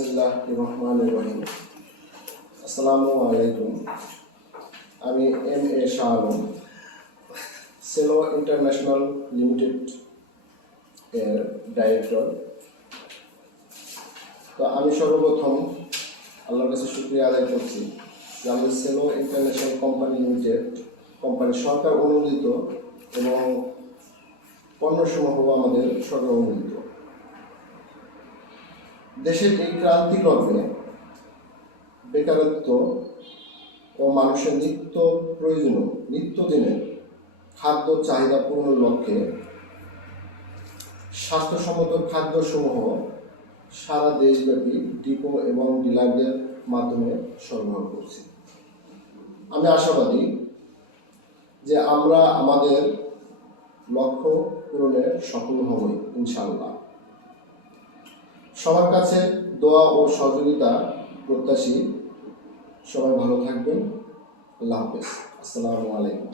বিসমিল্লাহির রহমানির রহিম। আসসালামু আলাইকুম। আমি M A. Shah Alam, Cello International Limited এর ডাইরেক্টর। তো আমি সর্বপ্রথম আল্লাহর কাছে শুকরিয়া আদায় করছি যে আমাদের Cello international company limited company সরকার অনুমোদিত এবং পণ্যসমূহ আমাদের সরকার অনুমোদিত। দেশের এই ক্রান্তিকর্মে বেকারত্ব ও মানুষের নিত্যদিনের খাদ্য চাহিদা পূরণের লক্ষ্যে স্বাস্থ্যসম্মত খাদ্যসমূহ সারা দেশব্যাপী ডিপো এবং ডিলারদের মাধ্যমে সরবরাহ করছি। আমি আশাবাদী যে আমরা আমাদের লক্ষ্য পূরণে সফল হব ইনশাআল্লাহ। সবার কাছে দোয়া ও সহযোগিতা প্রত্যাশী। সবাই ভালো থাকবেন। আল্লাহ হাফেজ। আসসালামু আলাইকুম।